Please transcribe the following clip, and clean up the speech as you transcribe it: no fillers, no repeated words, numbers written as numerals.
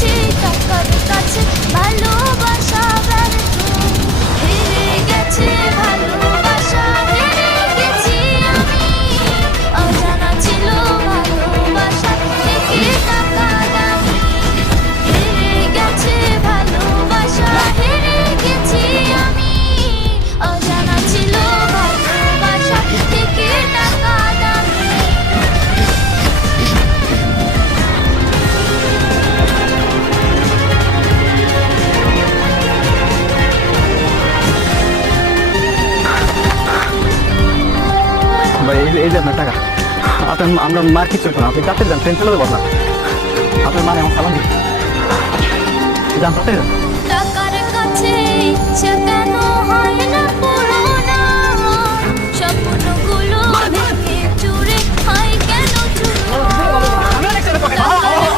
গেছি টাকার কাছে ভালোবাসা ব্যর্থ হেরে গেছে ভালোবাসা হেরে গেছি আমি অজানা ছিল ভালোবাসা থেকে টাকা দামি হেরে গেছে ভালোবাসা হেরে গেছি আমি অজানা ছিল ভালোবাসা থেকে টাকা দামি ভাই এই যে আপনার টাকা আপনার আমরা মার কিছু না আপনি চাপতে যান ট্রেন চলে যাবো না আপনার মানে আমার সালাম দিন যান চাপতে যান টাকার কাছে ইচ্ছা কেন হয়